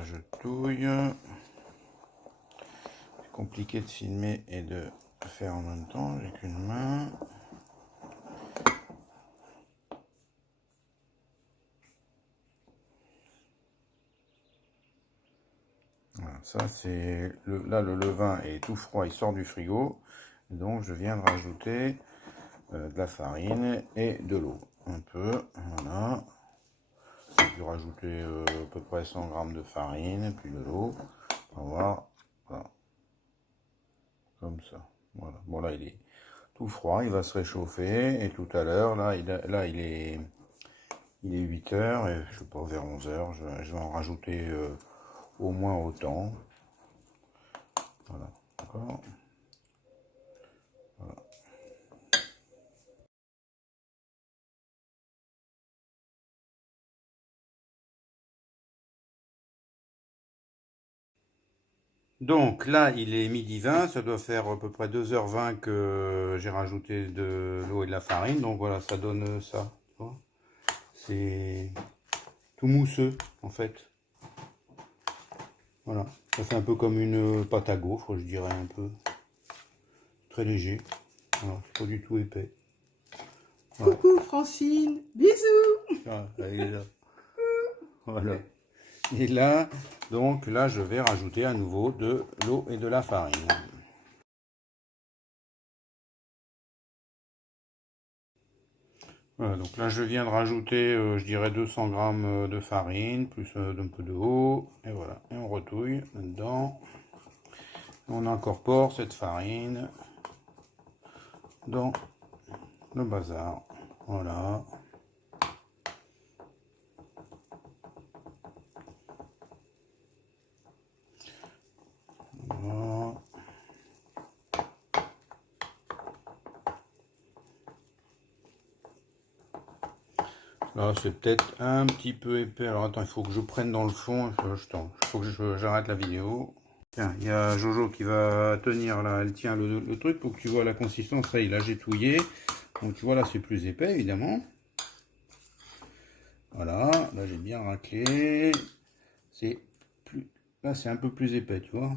là je touille. C'est compliqué de filmer et de faire en même temps, j'ai qu'une main. Voilà, ça c'est là le levain est tout froid, il sort du frigo, donc je viens de rajouter de la farine et de l'eau, un peu, voilà. J'ai dû rajouter à peu près 100 g de farine, puis de l'eau, on va voir, voilà, comme ça, voilà. Bon là il est tout froid, il va se réchauffer, et tout à l'heure, là il est 8 h, et je sais pas, vers 11 h, je vais en rajouter au moins autant. Voilà, d'accord. Voilà. Donc là, il est 12h20, ça doit faire à peu près 2h20 que j'ai rajouté de l'eau et de la farine. Donc voilà, ça donne ça. C'est tout mousseux en fait. Voilà, ça fait un peu comme une pâte à gaufre, je dirais un peu. Très léger. Voilà, c'est pas du tout épais. Voilà. Coucou Francine, bisous. Ah, elle est là. Voilà. Et là, donc là, je vais rajouter à nouveau de l'eau et de la farine. Voilà, donc là, je viens de rajouter, je dirais 200 g de farine, plus un peu d'eau. Et voilà, et on retouille là-dedans. On incorpore cette farine dans le bazar. Voilà. Voilà. Là, c'est peut-être un petit peu épais. Alors, attends, il faut que je prenne dans le fond. Il faut que j'arrête la vidéo. Tiens, il y a Jojo qui va tenir là. Elle tient le truc pour que tu vois la consistance. Ça, il a j'ai Donc, tu vois, là, c'est plus épais, évidemment. Voilà, là, j'ai bien raclé. Là, c'est un peu plus épais, tu vois.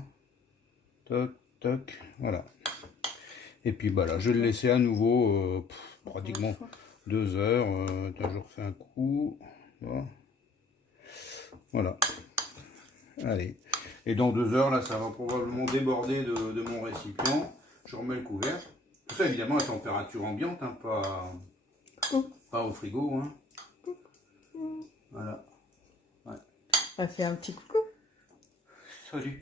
Toc, toc, voilà. Et puis, bah là, je vais le laisser à nouveau pratiquement 2 heures. Tu as toujours fait un coup. Voilà. Allez. Et dans 2 heures, là, ça va probablement déborder de mon récipient. Je remets le couvercle. Tout ça, évidemment, à température ambiante, hein, pas au frigo. Hein. Voilà. Ouais. On va faire un petit coucou. Salut.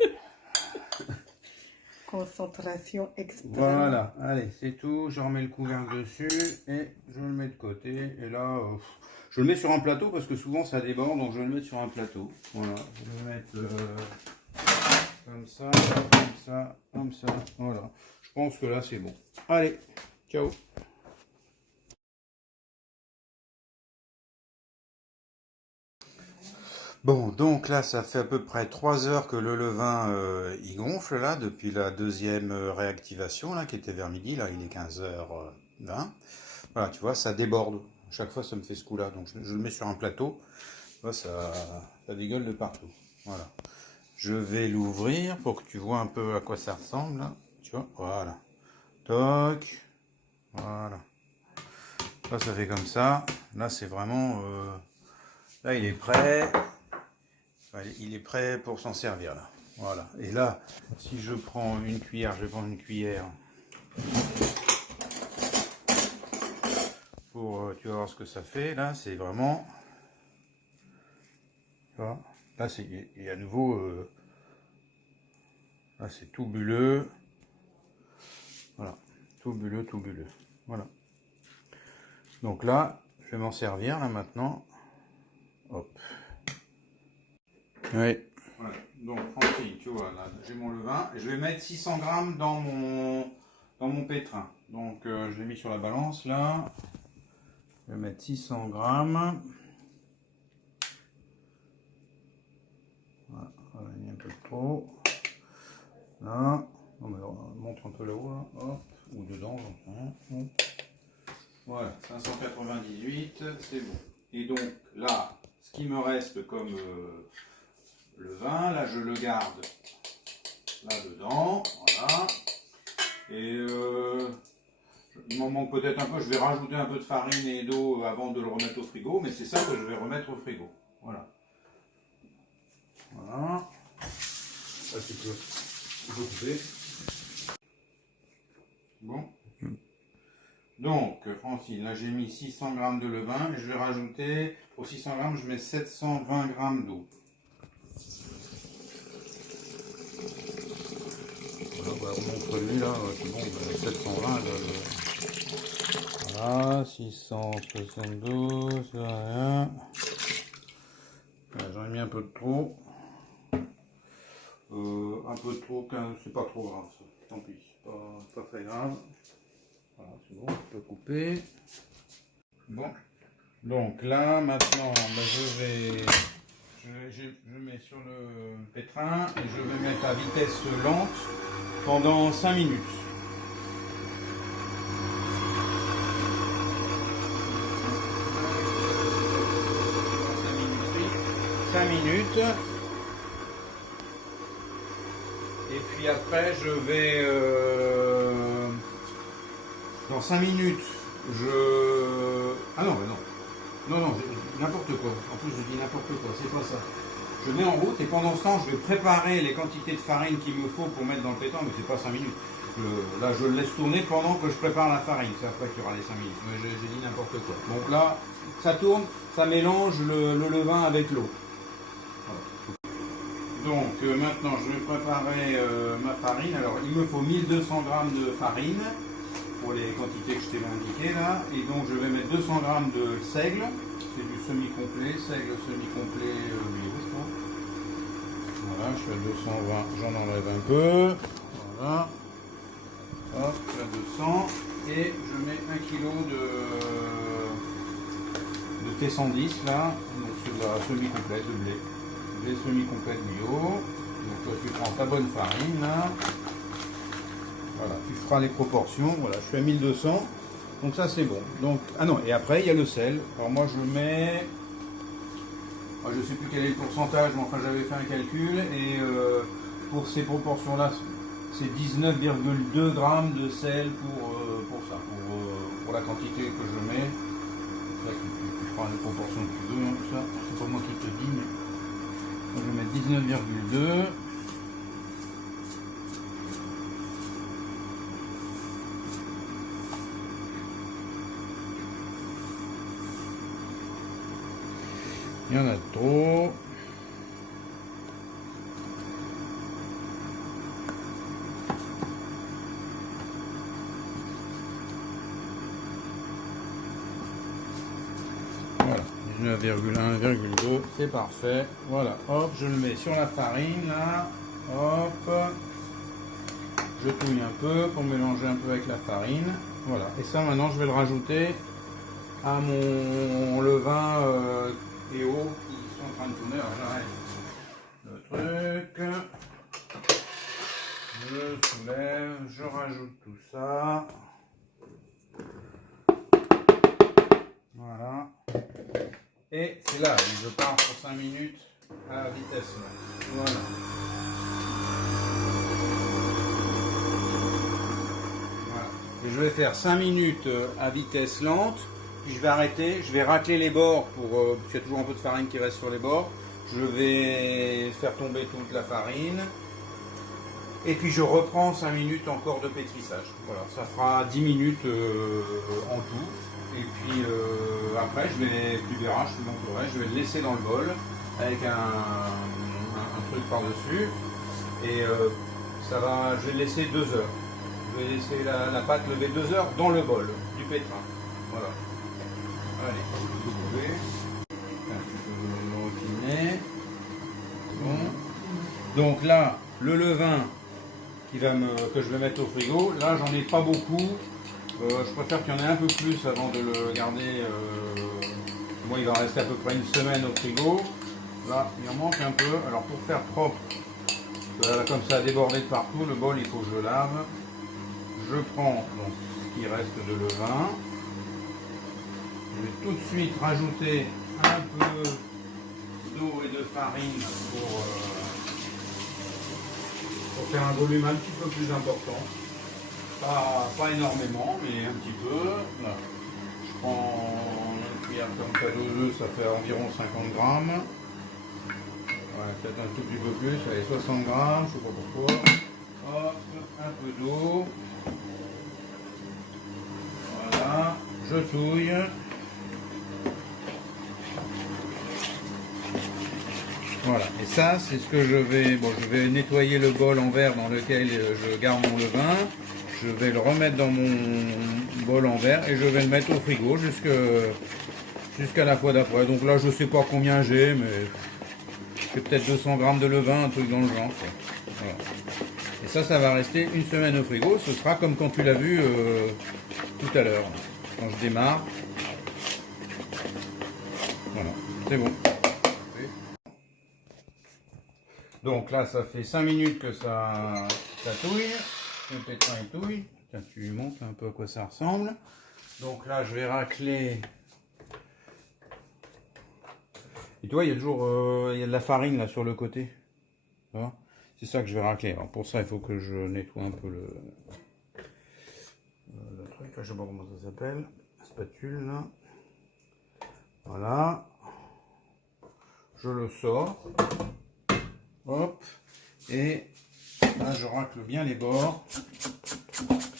Concentration extrême. Voilà, allez, c'est tout. Je remets le couvercle dessus et je le mets de côté. Et là, je le mets sur un plateau parce que souvent ça déborde, donc je vais le mettre sur un plateau. Voilà, je vais le mettre comme ça, comme ça, comme ça. Voilà, je pense que là c'est bon. Allez, ciao. Bon, donc là, ça fait à peu près 3 heures que le levain il gonfle là, depuis la deuxième réactivation là, qui était vers midi. Là, il est 15h20. Voilà, tu vois, ça déborde. Chaque fois, ça me fait ce coup-là. Donc, je le mets sur un plateau. Là, ça dégueule de partout. Voilà. Je vais l'ouvrir pour que tu vois un peu à quoi ça ressemble. Là. Tu vois, voilà. Toc. Voilà. Là, ça fait comme ça. Là, c'est vraiment... Là, il est prêt. Il est prêt pour s'en servir, là. Voilà. Et là, si je prends une cuillère, je vais prendre une cuillère. Pour, tu vas voir ce que ça fait. Là, c'est vraiment... Tu vois, là, c'est à nouveau... là, c'est tout bulleux. Voilà. Tout bulleux, tout bulleux. Voilà. Donc là, je vais m'en servir, là, maintenant. Hop. Oui. Voilà. Donc, Francky, tu vois, là, j'ai mon levain. Et je vais mettre 600 g dans mon pétrin. Donc, je l'ai mis sur la balance, là. Je vais mettre 600 g. Voilà, on a mis un peu trop. Là. Non, mais on montre un peu là-haut, là. Hop. Ou dedans, j'en sais rien. Voilà, 598, c'est bon. Et donc, là, ce qui me reste comme levain, levain. Là, je le garde là-dedans. Voilà. Et il m'en manque peut-être un peu. Je vais rajouter un peu de farine et d'eau avant de le remettre au frigo. Mais c'est ça que je vais remettre au frigo. Voilà. Voilà. Là, tu peux couper. Bon. Donc, Francine, là j'ai mis 600 g de levain et je vais rajouter, pour 600 g, je mets 720 g d'eau. Voilà, bah, on montre lui là, c'est bon, 720. Voilà, 672, voilà. J'en ai mis un peu de trop. Un peu de trop, c'est pas trop grave ça, tant pis, pas très grave. Voilà, c'est bon, je peux couper. Bon, donc là maintenant, ben, je mets sur le pétrin et je vais mettre à vitesse lente pendant 5 minutes. Cinq minutes. Et puis après, je vais... dans 5 minutes, ah non, non, n'importe quoi. En plus, je dis n'importe quoi, c'est pas ça. Je mets en route et pendant ce temps, je vais préparer les quantités de farine qu'il me faut pour mettre dans le pétrin, mais c'est pas 5 minutes. Là, je le laisse tourner pendant que je prépare la farine. C'est après qu'il y aura les 5 minutes. Mais j'ai dit n'importe quoi. Donc là, ça tourne, ça mélange le levain avec l'eau. Voilà. Donc maintenant je vais préparer ma farine. Alors il me faut 1200 g de farine pour les quantités que je t'ai indiquées là. Et donc je vais mettre 200 g de seigle. C'est du semi-complet, seigle semi-complet bio je crois. Voilà, je suis à 220, j'en enlève un peu. Voilà. Hop, je suis à 200. Et je mets 1 kg de T110 là. Donc c'est de la semi-complète de blé. Des semi-complètes bio. Donc toi tu prends ta bonne farine là. Voilà, tu feras les proportions. Voilà, je suis à 1200. Donc ça c'est bon. Donc, ah non, et après il y a le sel. Alors moi je mets... je ne sais plus quel est le pourcentage, mais enfin j'avais fait un calcul. Et pour ces proportions là, c'est 19,2 g de sel pour ça. Pour la quantité que je mets. Là, tu feras les proportions que tu veux. Hein, ça, c'est pas moi qui te dis, mais... Je vais mettre 19,2. Il y en a trop. Voilà. 19,1,2, c'est parfait. Voilà, hop, je le mets sur la farine là. Hop. Je touille un peu pour mélanger un peu avec la farine. Voilà, et ça maintenant je vais le rajouter à mon levain et eau qui sont en train de tourner. Alors j'arrête le truc. Je soulève, je rajoute tout ça. Voilà. Et c'est là où je pars pour 5 minutes à vitesse lente. Voilà. Voilà. Et je vais faire 5 minutes à vitesse lente, puis je vais arrêter, je vais racler les bords pour parce qu'il y a toujours un peu de farine qui reste sur les bords. Je vais faire tomber toute la farine. Et puis je reprends 5 minutes encore de pétrissage. Voilà, ça fera 10 minutes en tout. Et puis après, tu verras, je te montrerai, je vais le laisser dans le bol avec un truc par-dessus. Et je vais le laisser 2 heures. Je vais laisser la pâte lever 2 heures dans le bol du pétrin. Voilà. Allez, vous pouvez. Tu peux le recliner. Bon. Donc là, le levain que je vais mettre au frigo, là j'en ai pas beaucoup. Je préfère qu'il y en ait un peu plus avant de le garder. Moi, il va rester à peu près une semaine au frigo. Là, il en manque un peu. Alors, pour faire propre, comme ça a débordé de partout, le bol, il faut que je lave. Je prends donc ce qui reste de levain. Je vais tout de suite rajouter un peu d'eau et de farine pour faire un volume un petit peu plus important. Pas énormément, mais un petit peu. Là. Je prends une cuillère comme ça d'eau, ça fait environ 50 grammes. Ouais, peut-être un tout petit peu plus, allez, 60 grammes, je sais pas pourquoi. Hop, un peu d'eau. Voilà, je touille. Voilà, et ça c'est ce que je vais... Bon, je vais nettoyer le bol en verre dans lequel je garde mon levain. Je vais le remettre dans mon bol en verre et je vais le mettre au frigo jusqu'à la fois d'après. Donc là je sais pas combien j'ai, mais j'ai peut-être 200 grammes de levain, un truc dans le genre. Quoi. Voilà. Et ça va rester une semaine au frigo. Ce sera comme quand tu l'as vu tout à l'heure, quand je démarre. Voilà, c'est bon. Donc là, ça fait 5 minutes que ça touille. Le pétrin il touille. Tiens, tu lui montres un peu à quoi ça ressemble. Donc là, je vais racler. Et tu vois, il y a toujours il y a de la farine là sur le côté. C'est ça que je vais racler. Alors pour ça, il faut que je nettoie un peu le truc. Là, je sais pas comment ça s'appelle. La spatule là. Voilà. Je le sors. Hop. Et là, je racle bien les bords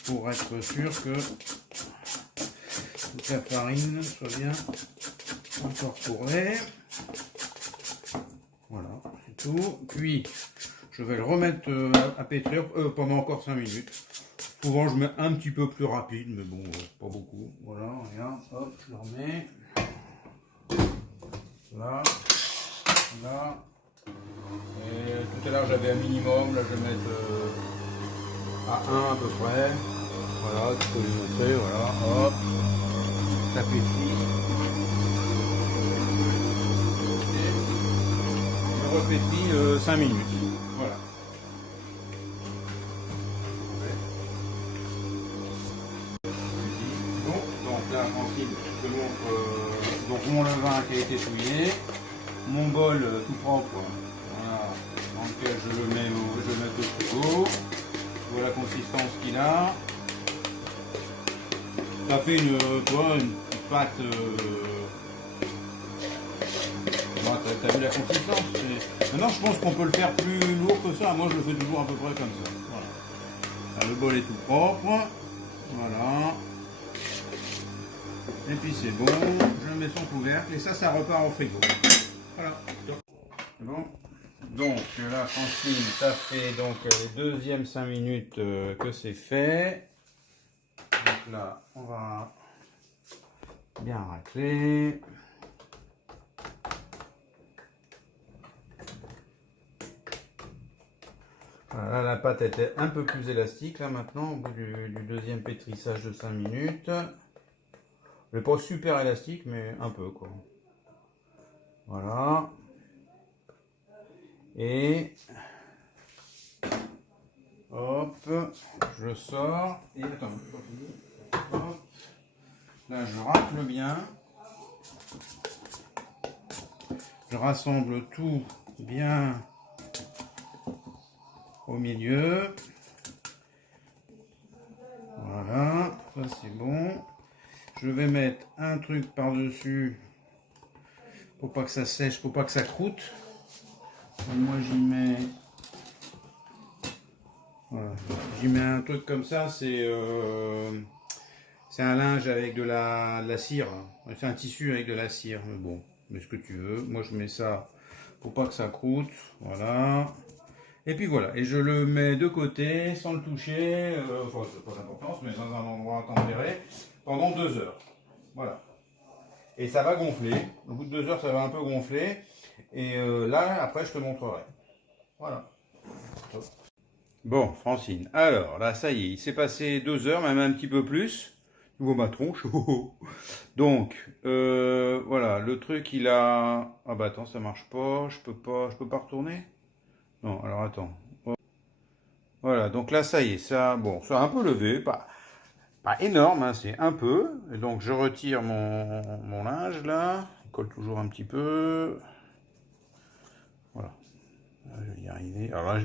pour être sûr que toute la farine soit bien incorporée. Voilà, c'est tout. Puis, je vais le remettre à pétrir pendant encore 5 minutes. Souvent, je mets un petit peu plus rapide, mais bon, pas beaucoup. Voilà, regarde, hop, je le remets. Là, là. Et tout à l'heure, j'avais un minimum. Là, je vais mettre à 1 à peu près. Voilà, tu peux lui montrer, voilà, hop. Ça pétrit. Je repétris 5 minutes. Voilà. Bon, donc là, Francine, je te montre donc mon levain qui a été souillé, mon bol tout propre, voilà, dans lequel je le mets au frigo. Voilà la consistance qu'il a. Ça fait une pâte. T'as vu la consistance? Maintenant, je pense qu'on peut le faire plus lourd que ça. Moi, je le fais toujours à peu près comme ça. Voilà. Là, le bol est tout propre. Voilà. Et puis c'est bon. Je mets son couvercle et ça repart au frigo. Voilà. C'est bon. Donc là, Francine, ça fait donc les deuxièmes 5 minutes que c'est fait. Donc là, on va bien racler. Voilà, la pâte était un peu plus élastique là maintenant au bout du deuxième pétrissage de 5 minutes. Elle n'est pas super élastique, mais un peu quoi. Voilà. Et hop, je sors et attends, hop. Là je racle bien. Je rassemble tout bien au milieu. Voilà, ça c'est bon. Je vais mettre un truc par-dessus pour pas que ça sèche, pour pas que ça croûte. Et moi j'y mets, voilà, j'y mets un truc comme ça, c'est un linge avec de la cire. C'est un tissu avec de la cire, mais bon, mets ce que tu veux. Moi je mets ça pour pas que ça croûte, voilà. Et puis voilà, et je le mets de côté sans le toucher, enfin c'est pas d'importance, mais dans un endroit tempéré pendant 2 heures. Voilà. Et ça va gonfler. Au bout de 2 heures, ça va un peu gonfler. Et là, après, je te montrerai. Voilà. Bon, Francine. Alors, là, ça y est, il s'est passé 2 heures, même un petit peu plus. Tu vois ma tronche. Donc, voilà, le truc, il a... Ah bah attends, ça marche pas. Je peux pas retourner? Non, alors attends. Voilà, donc là, ça y est, ça, bon, ça a un peu levé, pas énorme, hein, c'est un peu. Et donc, je retire mon linge, là. Il colle toujours un petit peu. Voilà. Je vais y arriver. arriver. Alors là,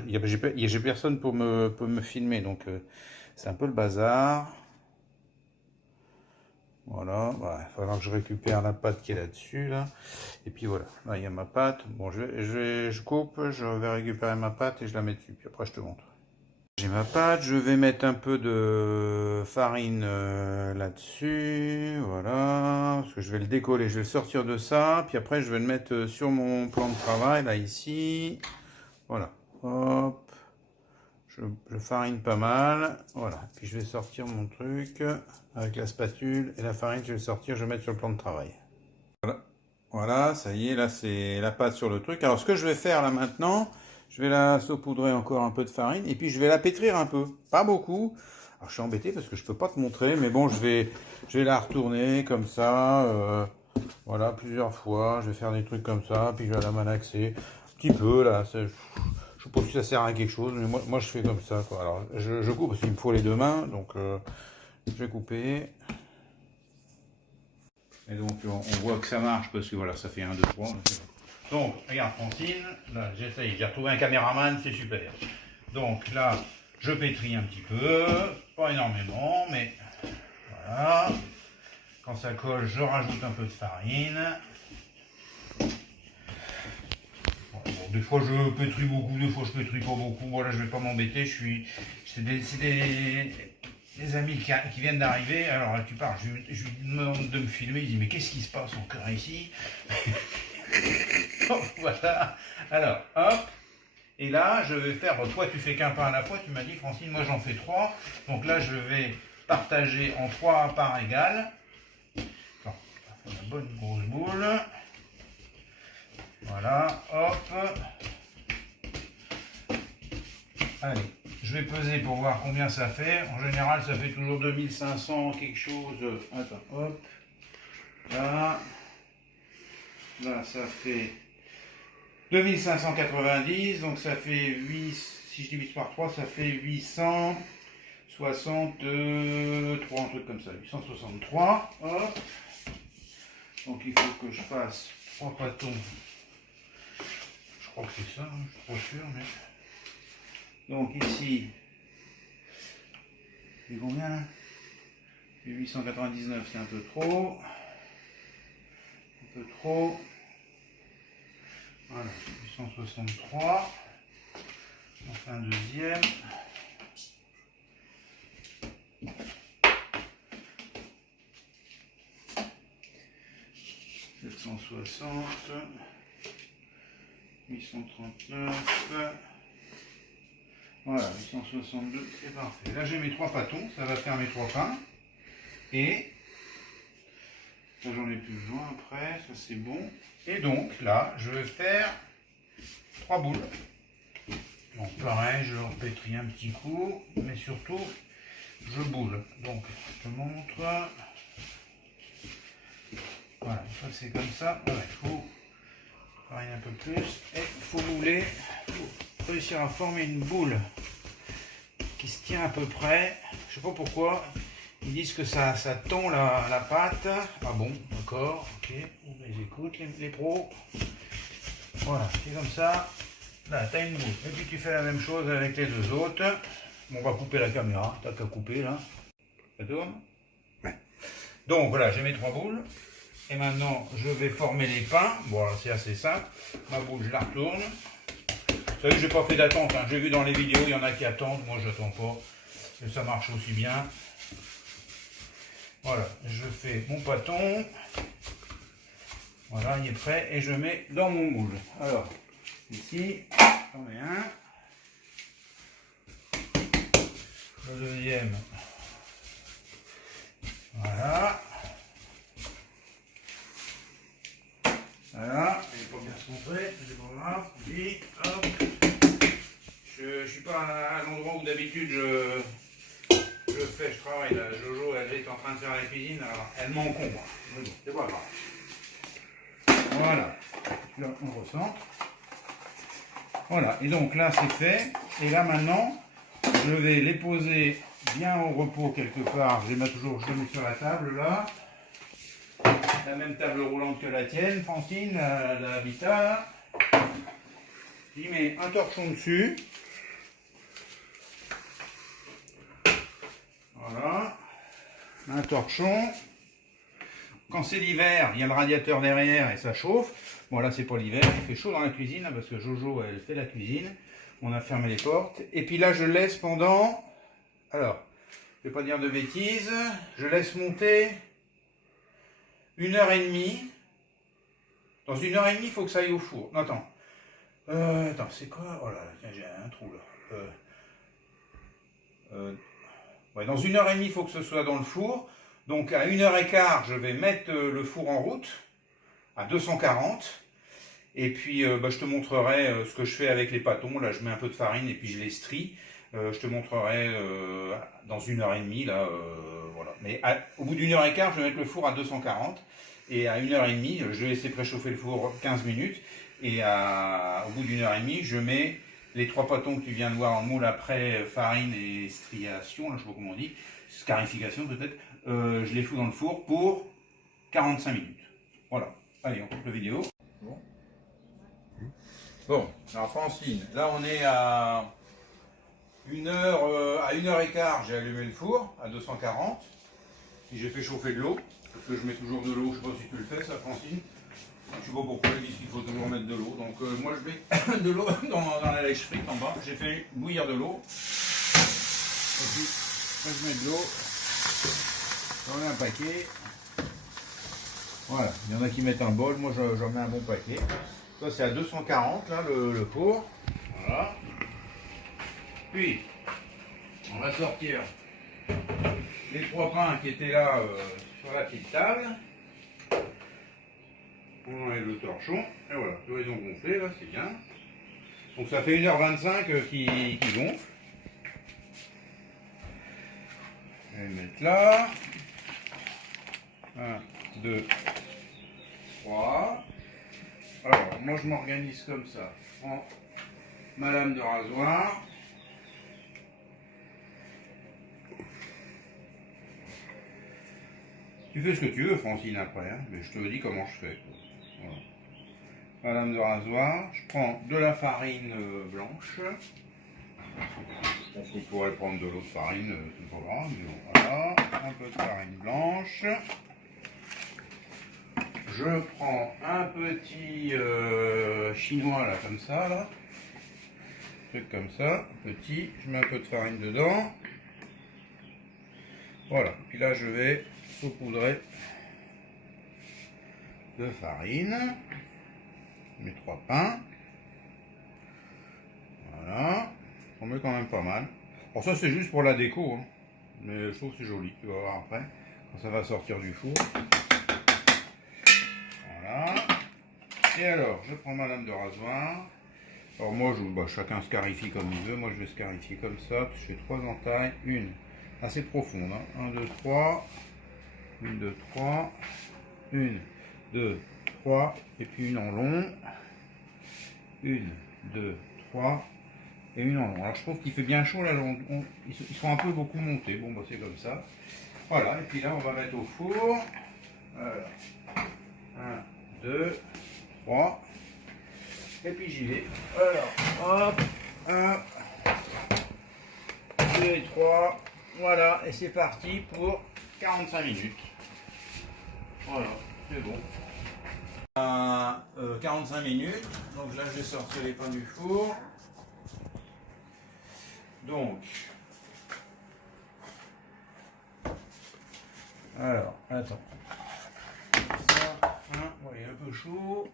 j'ai personne pour me filmer, donc c'est un peu le bazar. Voilà, il va falloir que je récupère la pâte qui est là-dessus, là. Et puis voilà, là il y a ma pâte. Bon, je coupe, je vais récupérer ma pâte et je la mets dessus, puis après je te montre. J'ai ma pâte, je vais mettre un peu de farine là-dessus, voilà, parce que je vais le décoller, je vais le sortir de ça, puis après je vais le mettre sur mon plan de travail, là, ici, voilà, hop, je farine pas mal, voilà, puis je vais sortir mon truc avec la spatule et la farine, je vais le sortir, je vais mettre sur le plan de travail. Voilà, voilà, ça y est, là c'est la pâte sur le truc. Alors ce que je vais faire là maintenant, je vais la saupoudrer encore un peu de farine et puis je vais la pétrir un peu, pas beaucoup. Alors je suis embêté parce que je peux pas te montrer, mais bon, je vais la retourner comme ça, voilà, plusieurs fois. Je vais faire des trucs comme ça, puis je vais la malaxer un petit peu là. Je sais pas si ça sert à quelque chose, mais moi je fais comme ça, quoi. Alors je coupe parce qu'il me faut les deux mains, donc je vais couper. Et donc on voit que ça marche parce que voilà, ça fait 1, 2, 3. Donc regarde Francine, là j'ai retrouvé un caméraman, c'est super. Donc là, je pétris un petit peu, pas énormément, mais voilà. Quand ça colle, je rajoute un peu de farine. Bon, des fois je pétris beaucoup, des fois je pétris pas beaucoup. Voilà, je vais pas m'embêter, c'est des amis qui viennent d'arriver. Alors tu pars, je lui demande de me filmer, il dit mais qu'est-ce qui se passe encore ici? Donc, voilà, alors hop, et là je vais faire, toi tu fais qu'un pain à la fois, tu m'as dit Francine, moi j'en fais 3, donc là je vais partager en 3 parts égales. Bon, on va faire une bonne grosse boule, voilà, hop, allez, je vais peser pour voir combien ça fait. En général ça fait toujours 2500 quelque chose, attends, hop, là, ça fait 2590, donc ça fait 8, si je divise par 3, ça fait 863, un truc comme ça, 863, hop. Donc il faut que je fasse 3 pâtons, je crois que c'est ça, hein, je suis pas sûr, mais... Donc ici, c'est combien là? 899, c'est un peu trop, voilà, 863, on fait un deuxième, 760, 839, voilà, 862, c'est parfait. Là j'ai mes 3 pâtons, ça va faire mes 3 pains, et ça j'en ai plus besoin après, ça c'est bon. Et donc là, je vais faire 3 boules. Donc pareil, je leur pétris un petit coup, mais surtout, je boule. Donc je te montre. Voilà, une fois que c'est comme ça, voilà, il faut travailler un peu plus. Et il faut bouler, il faut réussir à former une boule qui se tient à peu près. Je sais pas pourquoi. Ils disent que ça tond la pâte. Ah bon, d'accord, ok. On les écoute, les pros. Voilà, c'est comme ça. Là, tu as une boule. Et puis tu fais la même chose avec les deux autres. Bon, on va couper la caméra. T'as qu'à couper là. Ça tourne? Ouais. Donc voilà, j'ai mes 3 boules. Et maintenant, je vais former les pains. Bon, c'est assez simple. Ma boule, je la retourne. Vous savez, j'ai pas fait d'attente. Hein. J'ai vu dans les vidéos, il y en a qui attendent. Moi, j'attends pas. Et ça marche aussi bien. Voilà, je fais mon pâton. Voilà, il est prêt et je mets dans mon moule. Alors, ici, j'en mets un. Le deuxième. Voilà. Voilà, il n'est pas bien se montrer, c'est pas grave. Et hop. Je ne suis pas à l'endroit où d'habitude je travaille là. Jojo, elle est en train de faire la cuisine, alors elle m'encombre. Mais bon, c'est pas grave. Voilà. Là, on recentre. Voilà, et donc là c'est fait. Et là maintenant, je vais les poser bien au repos quelque part. Je les mets toujours sur la table là. La même table roulante que la tienne, Francine, la Vita. J'y mets un torchon dessus. Voilà. Un torchon. Quand c'est l'hiver, il y a le radiateur derrière et ça chauffe. Bon là c'est pas l'hiver, il fait chaud dans la cuisine là, parce que Jojo elle fait la cuisine. On a fermé les portes. Et puis là je laisse pendant... Alors, je vais pas dire de bêtises. Je laisse monter 1h30. Dans 1h30, il faut que ça aille au four. Non, attends. Attends, c'est quoi? Oh là, tiens, j'ai un trou là. Ouais, dans 1h30, il faut que ce soit dans le four. Donc à 1h15, je vais mettre le four en route à 240. Et puis je te montrerai ce que je fais avec les pâtons. Là, je mets un peu de farine et puis je les strie. Je te montrerai dans 1h30. Là, voilà. Mais au bout d'1h15, je vais mettre le four à 240. Et à 1h30, je vais laisser préchauffer le four 15 minutes. Et au bout d'1h30, je mets les 3 pâtons que tu viens de voir en moule après farine et striation. Là, je ne sais pas comment on dit. Scarification peut-être. Je les fous dans le four pour 45 minutes. Voilà. Allez, on coupe la vidéo. Bon, alors Francine, là on est à 1h15, j'ai allumé le four à 240. Et j'ai fait chauffer de l'eau, parce que je mets toujours de l'eau, je ne sais pas si tu le fais ça Francine. Je ne sais pas pourquoi ils disent qu'il faut toujours mettre de l'eau. Donc moi je mets de l'eau dans la lèche frite en bas. J'ai fait bouillir de l'eau. Et puis je mets de l'eau. J'en mets un paquet. Voilà, il y en a qui mettent un bol, moi j'en mets un bon paquet. Ça c'est à 240 là le four. Voilà. Puis on va sortir les 3 pains qui étaient là sur la petite table. On enlève le torchon. Et voilà, ils ont gonflé là, c'est bien. Donc ça fait 1h25 qui gonfle. Je vais le mettre là. 1, 2, 3. Alors, moi je m'organise comme ça. Je prends ma lame de rasoir. Tu fais ce que tu veux, Francine, après, hein, mais je te dis comment je fais. Voilà. Ma lame de rasoir. Je prends de la farine blanche. Je pense qu'on pourrait prendre de l'autre farine, c'est pas grave, mais bon, voilà. Un peu de farine blanche. Je prends un petit chinois là comme ça là, truc comme ça, petit, je mets un peu de farine dedans, voilà, puis là je vais saupoudrer de farine, mes 3 pains, voilà, on met quand même pas mal, alors ça c'est juste pour la déco, hein. Mais je trouve que c'est joli, tu vas voir après, quand ça va sortir du four. Voilà. Et alors, je prends ma lame de rasoir. Alors moi, chacun scarifie comme il veut. Moi, je vais scarifier comme ça. Je fais 3 entailles. Une assez profonde. 1, 2, 3. 1, 2, 3. 1, 2, 3. Et puis une en long. 1, 2, 3. Et une en long. Alors je trouve qu'il fait bien chaud là. Ils sont un peu beaucoup montés. Bon, bah c'est comme ça. Voilà. Et puis là, on va mettre au four. Voilà. 1, 2, 3. Et puis j'y vais. Alors, hop, 1, 2 et 3. Voilà, et c'est parti pour 45 minutes. Voilà, c'est bon. 45 minutes. Donc là, je vais sortir les pains du four. Donc, alors, attends. Il est un peu chaud.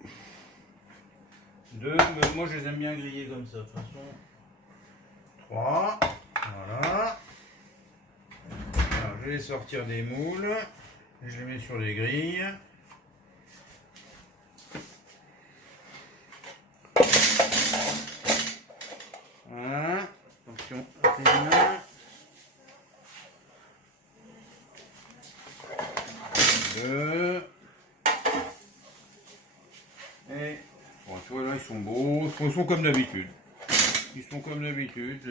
2, mais moi je les aime bien griller comme ça, de toute façon. 3, voilà. Alors, je vais les sortir des moules. Et je les mets sur les grilles. Voilà. Attention à tes mains. 2. Et bon, tu vois là ils sont beaux, ils sont comme d'habitude. Ils sont comme d'habitude.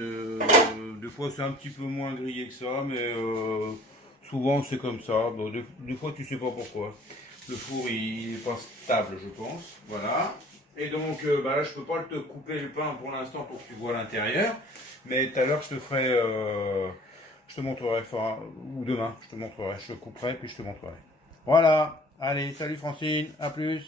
Des fois c'est un petit peu moins grillé que ça, mais souvent c'est comme ça. Bon, des fois tu sais pas pourquoi. Le four il est pas stable, je pense. Voilà. Et donc, bah là, je peux pas te couper le pain pour l'instant pour que tu vois l'intérieur. Mais tout à l'heure, je te ferai, je te montrerai, enfin, ou demain, je te montrerai, je te couperai puis je te montrerai. Voilà. Allez, salut Francine, à plus.